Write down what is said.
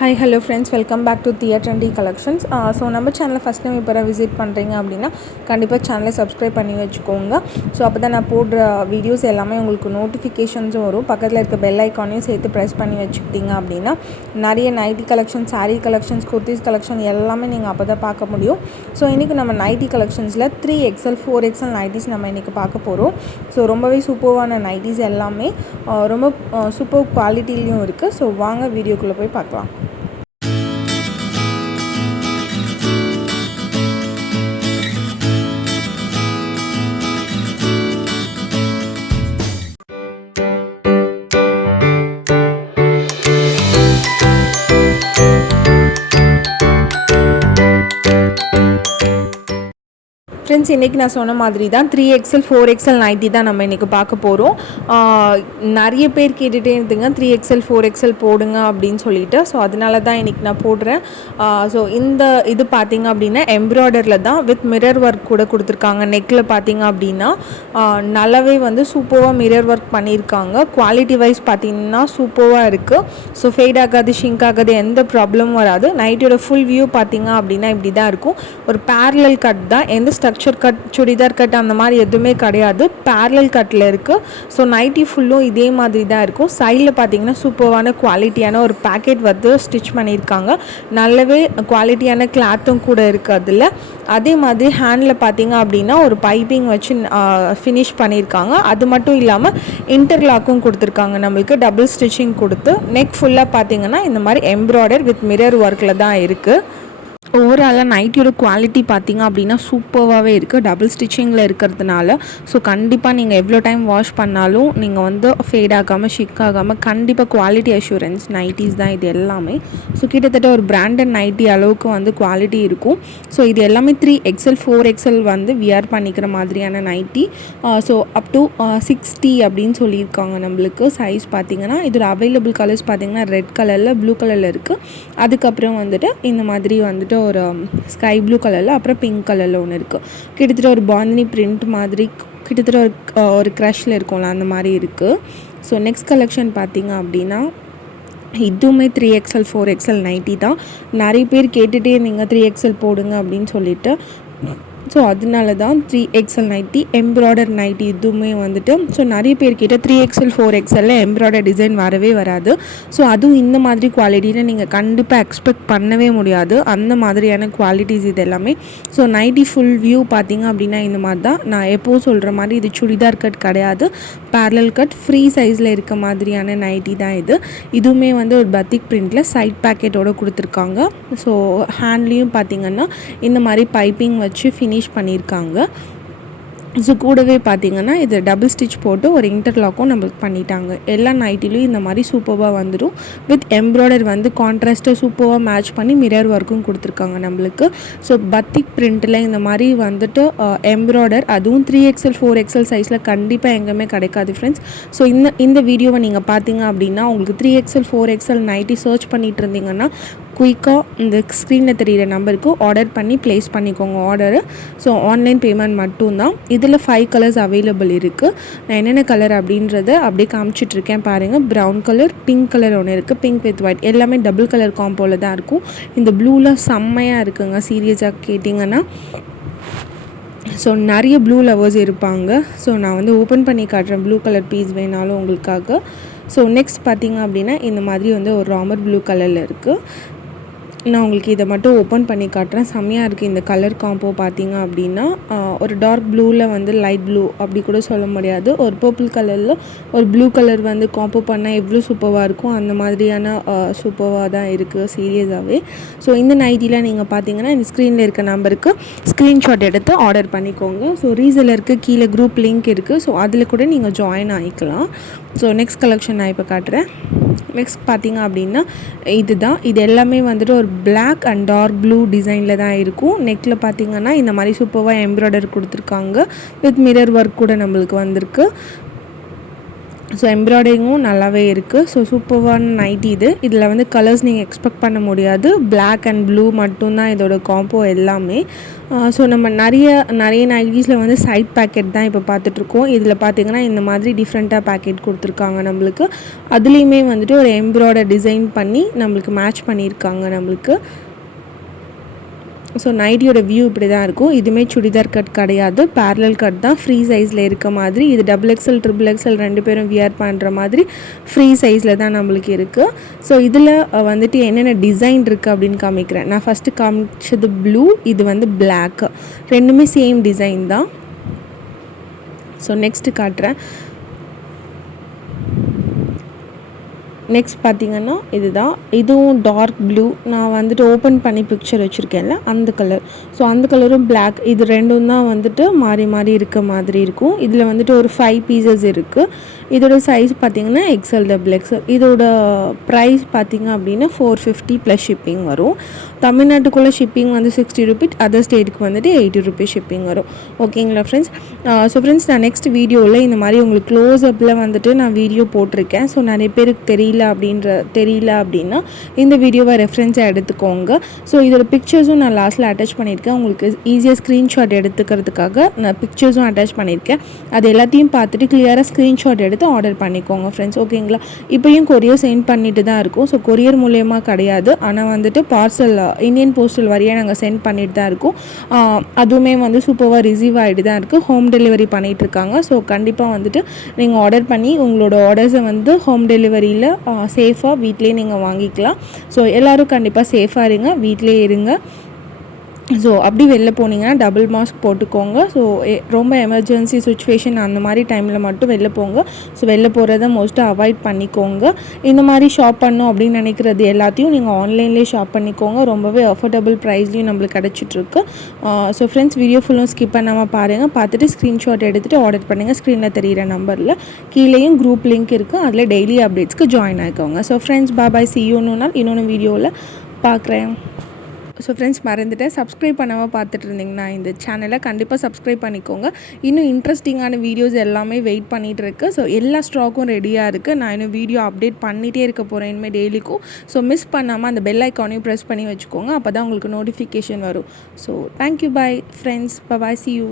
Hi, hello friends, welcome back to Nighty Collections. So நம்ம சேனலை first time இப்போ visit பண்ணுறீங்க அப்படின்னா கண்டிப்பாக சேனலை சப்ஸ்கிரைப் பண்ணி வச்சுக்கோங்க. ஸோ அப்போ தான் நான் போடுற வீடியோஸ் எல்லாமே உங்களுக்கு நோட்டிஃபிகேஷன்ஸும் வரும். பக்கத்தில் இருக்க பெல் ஐக்கானையும் சேர்த்து ப்ரெஸ் பண்ணி வச்சுக்கிட்டீங்க அப்படின்னா நிறைய nightie collection, sari collections, kurtis collection எல்லாமே நீங்கள் அப்போ தான் பார்க்க முடியும். ஸோ இன்றைக்கி நம்ம நைட்டி கலெக்ஷன்ஸில் 3XL 4XL நைட்டிஸ் நம்ம இன்றைக்கி பார்க்க போகிறோம். ஸோ ரொம்பவே சூப்பர்வான நைட்டிஸ் எல்லாமே ரொம்ப சூப்பர் குவாலிட்டிலையும் இருக்குது. ஸோ வாங்க வீடியோக்குள்ளே போய் பார்க்கலாம். ஃப்ரெண்ட்ஸ், இன்றைக்கி நான் சொன்ன மாதிரி தான் 3XL 4XL நைட்டி தான் நம்ம இன்றைக்கி பார்க்க போகிறோம். நிறைய பேர் கேட்டுகிட்டே இருந்துங்க 3XL 4XL போடுங்க அப்படின்னு சொல்லிட்டு. ஸோ அதனால தான் இன்றைக்கி நான் போடுறேன். ஸோ இந்த இது பார்த்திங்க அப்படின்னா எம்ப்ராய்டரியில் தான் வித் மிரர் ஒர்க் கூட கொடுத்துருக்காங்க. நெக்கில் பார்த்திங்க அப்படின்னா நல்லாவே சூப்பராக மிரர் ஒர்க் பண்ணியிருக்காங்க. குவாலிட்டி வைஸ் பார்த்திங்கன்னா சூப்பராக இருக்குது. ஸோ ஃபேட் ஆகாது, ஷிங்க் ஆகாது, எந்த ப்ராப்ளமும் வராது. நைட்டியோட ஃபுல் வியூ பார்த்திங்க அப்படின்னா இப்படி தான் இருக்கும். ஒரு பேரலல் கட் தான், எந்த ஸ்ட்ரக்சர் கட், சுடிதார் கட் அந்த மாதிரி எதுவுமே கிடையாது. பேரலல் கட்டில் இருக்குது. ஸோ நைட்டி ஃபுல்லும் இதே மாதிரி தான் இருக்கும். சைடில் பார்த்தீங்கன்னா சூப்பரான குவாலிட்டியான ஒரு பேக்கெட் ஸ்டிச் பண்ணியிருக்காங்க. நல்லாவே குவாலிட்டியான கிளாத்தும் கூட இருக்குது அதில். அதே மாதிரி ஹேண்டில் பார்த்தீங்க அப்படின்னா ஒரு பைப்பிங் வச்சு ஃபினிஷ் பண்ணியிருக்காங்க. அது மட்டும் இல்லாமல் இன்டர்லாக்கும் கொடுத்துருக்காங்க. நம்மளுக்கு டபுள் ஸ்டிச்சிங் கொடுத்து நெக் ஃபுல்லாக பார்த்தீங்கன்னா இந்த மாதிரி எம்ப்ராய்டர் வித் மிரர் ஒர்க்கில் தான் இருக்குது. ஓவராலாக நைட்டியோட குவாலிட்டி பார்த்திங்க அப்படின்னா சூப்பராகவே இருக்குது, டபுள் ஸ்டிச்சிங்கில் இருக்கிறதுனால. ஸோ கண்டிப்பாக நீங்கள் எவ்வளோ டைம் வாஷ் பண்ணாலும் நீங்கள் ஃபேட் ஆகாமல், ஷிக் ஆகாமல், கண்டிப்பாக குவாலிட்டி அஷூரன்ஸ் நைட்டிஸ் தான் இது எல்லாமே. ஸோ கிட்டத்தட்ட ஒரு பிராண்டட் நைட்டி அளவுக்கு குவாலிட்டி இருக்கும். ஸோ இது எல்லாமே 3XL 4XL வியர் பண்ணிக்கிற மாதிரியான நைட்டி. ஸோ அப் டு 60 அப்படின்னு சொல்லியிருக்காங்க நம்மளுக்கு. சைஸ் பார்த்திங்கன்னா இதோட அவைலபிள் கலர்ஸ் பார்த்திங்கன்னா ரெட் கலரில், ப்ளூ கலரில் இருக்குது. அதுக்கப்புறம் இந்த மாதிரி ஒரு ஸ்கை ப்ளூ கலரில், அப்புறம் பிங்க் கலரில் ஒன்று இருக்குது. கிட்டத்தட்ட ஒரு பாந்தினி பிரிண்ட் மாதிரி, கிட்டத்தட்ட ஒரு க்ரஷில் இருக்கும்ல அந்த மாதிரி இருக்குது. ஸோ நெக்ஸ்ட் கலெக்ஷன் பார்த்திங்க அப்படின்னா இதுவுமே 3XL 4XL நைட்டி தான். நிறைய பேர் கேட்டுகிட்டே இருந்தீங்க 3XL போடுங்க அப்படின்னு சொல்லிட்டு. ஸோ அதனால தான் 3XL நைட்டி, எம்ப்ராய்டர் நைட்டி இதுவுமே ஸோ நிறைய பேர் கிட்ட 3XL 4XL எம்ப்ராய்டர் டிசைன் வரவே வராது. ஸோ அதுவும் இந்த மாதிரி குவாலிட்டியில் நீங்கள் கண்டிப்பாக எக்ஸ்பெக்ட் பண்ணவே முடியாது. அந்த மாதிரியான குவாலிட்டிஸ் இது எல்லாமே. ஸோ நைட்டி ஃபுல் வியூ பார்த்திங்க அப்படின்னா இந்த மாதிரி தான். நான் எப்போவும் சொல்கிற மாதிரி இது சுடிதார் கட் கிடையாது, பேரலல் கட், ஃப்ரீ சைஸில் இருக்க மாதிரியான நைட்டி தான் இது. இதுவுமே ஒரு பத்திக் பிரிண்டில் சைட் பேக்கெட்டோடு கொடுத்துருக்காங்க. ஸோ ஹேண்ட்லேயும் பார்த்திங்கன்னா இந்த மாதிரி பைப்பிங் வச்சு ஃபினிஷ் பண்ணியிருக்காங்க. ஸோ கூடவே பார்த்திங்கன்னா இது டபுள் ஸ்டிச் போட்டு ஒரு இன்டர்லாக்கும் நம்மளுக்கு பண்ணிட்டாங்க. எல்லா நைட்டிலையும் இந்த மாதிரி சூப்பராக வந்துடும். வித் எம்ப்ராய்டர் கான்ட்ராஸ்ட்டாக சூப்பராக மேட்ச் பண்ணி மிரர் ஒர்க்கும் கொடுத்துருக்காங்க நம்மளுக்கு. ஸோ பத்திக் பிரிண்ட்டில் இந்த மாதிரி எம்ப்ராய்டர், அதுவும் 3XL 4XL சைஸில் கண்டிப்பாக எங்கேயுமே கிடைக்காது ஃப்ரெண்ட்ஸ். ஸோ இந்த வீடியோவை நீங்கள் பார்த்தீங்க அப்படின்னா உங்களுக்கு 3XL 4XL நைட்டி சர்ச் பண்ணிகிட்டு இருந்தீங்கன்னா குயிக்காக இந்த ஸ்க்ரீனில் தெரிகிற நம்பருக்கு ஆர்டர் பண்ணி ப்ளேஸ் பண்ணிக்கோங்க ஆர்டரு. ஸோ ஆன்லைன் பேமெண்ட் மட்டும்தான். இதில் 5 கலர்ஸ் அவைலபிள் இருக்குது. நான் என்னென்ன கலர் அப்படின்றத அப்படியே காமிச்சிட்ருக்கேன் பாருங்கள். ப்ரௌன் கலர், பிங்க் கலர் ஒன்று இருக்குது, பிங்க் வித் ஒயிட், எல்லாமே டபுள் கலர் காம்போவில் தான் இருக்கும். இந்த ப்ளூவில் செம்மையாக இருக்குங்க சீரியஸாக கேட்டிங்கன்னா. ஸோ நிறைய ப்ளூ லவர்ஸ் இருப்பாங்க. ஸோ நான் ஓப்பன் பண்ணி காட்டுறேன் ப்ளூ கலர் பீஸ் வேணாலும் உங்களுக்காக. ஸோ நெக்ஸ்ட் பார்த்திங்க அப்படின்னா இந்த மாதிரி ஒரு ராமர் ப்ளூ கலரில் இருக்குது. நான் உங்களுக்கு இதை மட்டும் ஓப்பன் பண்ணி காட்டுறேன். செம்மையாக இருக்குது இந்த கலர் காம்போ பார்த்திங்க அப்படின்னா. ஒரு டார்க் ப்ளூவில் லைட் ப்ளூ அப்படி கூட சொல்ல முடியாது, ஒரு பர்பிள் கலரில் ஒரு ப்ளூ கலர் காம்போ பண்ணால் எவ்வளோ சூப்பராக இருக்கும் அந்த மாதிரியான சூப்பராக தான் இருக்குது சீரியஸாகவே. ஸோ இந்த நைட்டியில் நீங்கள் பார்த்தீங்கன்னா இந்த ஸ்க்ரீனில் இருக்க நம்பருக்கு ஸ்க்ரீன்ஷாட் எடுத்து ஆர்டர் பண்ணிக்கோங்க. ஸோ ரீசெல்லருக்கு கீழே குரூப் லிங்க் இருக்குது. ஸோ அதில் கூட நீங்கள் ஜாயின் ஆகிக்கலாம். ஸோ நெக்ஸ்ட் கலெக்ஷன் நான் இப்போ காட்டுறேன். நெக்ஸ்ட் பார்த்திங்க அப்படின்னா இதுதான். இது எல்லாமே ஒரு பிளாக் அண்ட் டார்க் ப்ளூ டிசைனில் தான் இருக்கும். நெக்கில் பார்த்திங்கன்னா இந்த மாதிரி சூப்பராக எம்ப்ராய்டர் கொடுத்துருக்காங்க. வித் மிரர் ஒர்க் கூட நம்மளுக்கு வந்திருக்கு. ஸோ எம்ப்ராய்டிங்கும் நல்லாவே இருக்குது. ஸோ சூப்பர்வான நைட்டி இது. இதில் வந்து கலர்ஸ் நீங்கள் எக்ஸ்பெக்ட் பண்ண முடியாது. பிளாக் அண்ட் ப்ளூ மட்டும்தான் இதோட காம்போ எல்லாமே. ஸோ நம்ம நிறைய நைட்டிஸில் வந்து சைட் பேக்கெட் தான் இப்போ பார்த்துட்ருக்கோம். இதில் பார்த்திங்கன்னா இந்த மாதிரி டிஃப்ரெண்ட்டாக பேக்கெட் கொடுத்துருக்காங்க நம்மளுக்கு. அதுலேயுமே வந்துட்டு ஒரு எம்ப்ராய்டர் டிசைன் பண்ணி நம்மளுக்கு மேட்ச் பண்ணியிருக்காங்க நம்மளுக்கு. ஸோ நைட்டியோட வியூ இப்படி தான் இருக்கும். இதுவுமே சுடிதார் கட் கிடையாது, பேரலல் கட் தான். ஃப்ரீ சைஸில் இருக்க மாதிரி இது XXL XXL 2 பேரும் வியர் பண்ணுற மாதிரி ஃப்ரீ சைஸில் தான் நம்மளுக்கு இருக்குது. ஸோ இதில் வந்துட்டு என்னென்ன டிசைன் இருக்குது அப்படின்னு காமிக்கிறேன். நான் ஃபஸ்ட்டு காமிச்சது ப்ளூ, இது வந்து பிளாக், ரெண்டுமே சேம் டிசைன் தான். ஸோ நெக்ஸ்ட்டு காட்டுறேன். நெக்ஸ்ட் பார்த்திங்கன்னா இதுதான். இதுவும் டார்க் ப்ளூ. நான் வந்துட்டு ஓப்பன் பண்ணி பிக்சர் வச்சுருக்கேன்ல அந்த கலர். ஸோ அந்த கலரும் பிளாக், இது ரெண்டும் தான் வந்துட்டு மாறி மாறி இருக்க மாதிரி இருக்கும். இதில் வந்துட்டு ஒரு 5 பீசஸ் இருக்குது. இதோட சைஸ் பார்த்திங்கன்னா XL XXL. இதோட ப்ரைஸ் பார்த்திங்க அப்படின்னா 450 ப்ளஸ் ஷிப்பிங் வரும். தமிழ்நாட்டுக்குள்ளே ஷிப்பிங் வந்து 60 ருபீஸ், அதர் ஸ்டேட்டுக்கு வந்துட்டு 80 ருபீஸ் ஷிப்பிங் வரும். ஓகேங்களா ஃப்ரெண்ட்ஸ்? ஸோ ஃப்ரெண்ட்ஸ், நான் நெக்ஸ்ட் வீடியோவில் இந்த மாதிரி உங்களுக்கு க்ளோஸ்அப்பில் வந்துட்டு நான் வீடியோ போட்டிருக்கேன். ஸோ நிறைய பேருக்கு தெரியல அப்படின்னா இந்த வீடியோவை ரெஃபரன்ஸாக எடுத்துக்கோங்க. ஸோ இதோட பிக்சர்ஸும் நான் லாஸ்ட்டில் அட்டாச் பண்ணியிருக்கேன். உங்களுக்கு ஈஸியாக ஸ்க்ரீன்ஷாட் எடுத்துக்கிறதுக்காக நான் பிக்சர்ஸும் அட்டாச் பண்ணியிருக்கேன். அது எல்லாத்தையும் பார்த்துட்டு கிளியராக ஸ்க்ரீன்ஷாட் எடுத்து ஆர்டர் பண்ணிக்கோங்க ஃப்ரெண்ட்ஸ். ஓகேங்களா? இப்போயும் கொரியர் சென்ட் பண்ணிட்டு தான் இருக்கும். ஸோ கொரியர் மூலயமா கிடையாது, ஆனால் வந்துட்டு பார்சல் இந்தியன் போஸ்டல் வழியாக நாங்கள் சென்ட் பண்ணிட்டு தான் இருக்கோம். அதுவுமே வந்து சூப்பராக ரிசீவ் ஆகிட்டு தான் இருக்குது. ஹோம் டெலிவரி பண்ணிகிட்ருக்காங்க. ஸோ கண்டிப்பாக வந்துட்டு நீங்கள் ஆர்டர் பண்ணி உங்களோட ஆர்டர்ஸை வந்து ஹோம் டெலிவரியில் சேஃபாக வீட்டிலே நீங்கள் வாங்கிக்கலாம். ஸோ எல்லோரும் கண்டிப்பாக சேஃபாக இருங்க, வீட்டிலே இருங்க. ஸோ அப்படி வெளில போனீங்கன்னா டபுள் மாஸ்க் போட்டுக்கோங்க. ஸோ ரொம்ப எமர்ஜென்சி சுச்சுவேஷன் அந்த மாதிரி டைமில் மட்டும் வெளில போங்க. ஸோ வெளில போகிறத மோஸ்ட்டாக அவாய்ட் பண்ணிக்கோங்க. இந்த மாதிரி ஷாப் பண்ணணும் அப்படின்னு நினைக்கிறது எல்லாத்தையும் நீங்கள் ஆன்லைன்லேயே ஷாப் பண்ணிக்கோங்க. ரொம்பவே அஃபோர்டபுள் ப்ரைஸ்லையும் நம்மளுக்கு கிடச்சிட்ருக்கு. ஸோ ஃப்ரெண்ட்ஸ், வீடியோ ஃபுல்லும் ஸ்கிப் பண்ணாமல் பாருங்கள். பார்த்துட்டு ஸ்க்ரீன்ஷாட் எடுத்துகிட்டு ஆர்டர் பண்ணுங்கள். ஸ்க்ரீனில் தெரிகிற நம்பரில் கீழேயும் குரூப் லிங்க் இருக்குது, அதில் டெய்லி அப்டேட்ஸ்க்கு ஜாயின் ஆகிக்கோங்க. So friends, bye, see you இன்னொன்று வீடியோவில் பார்க்குறேன். ஸோ ஃப்ரெண்ட்ஸ், மறந்துட்டேன், சப்ஸ்கிரைப் பண்ணாமல் பார்த்துட்டு இருந்தீங்கன்னா இந்த சேனலை கண்டிப்பாக சப்ஸ்கிரைப் பண்ணிக்கோங்க. இன்னும் இன்ட்ரெஸ்டிங்கான வீடியோஸ் எல்லாமே வெயிட் பண்ணிகிட்டு இருக்கு. ஸோ எல்லா ஸ்டாக்கும் ரெடியாக இருக்குது. நான் இன்னும் வீடியோ அப்டேட் பண்ணிகிட்டே இருக்க போகிறேன் இனிமேல் டெய்லிக்கும். ஸோ மிஸ் பண்ணாமல் அந்த பெல் ஐக்கானையும் ப்ரெஸ் பண்ணி வச்சுக்கோங்க. அப்போ தான் உங்களுக்கு நோட்டிஃபிகேஷன் வரும். So thank you, bye friends, bye, see you.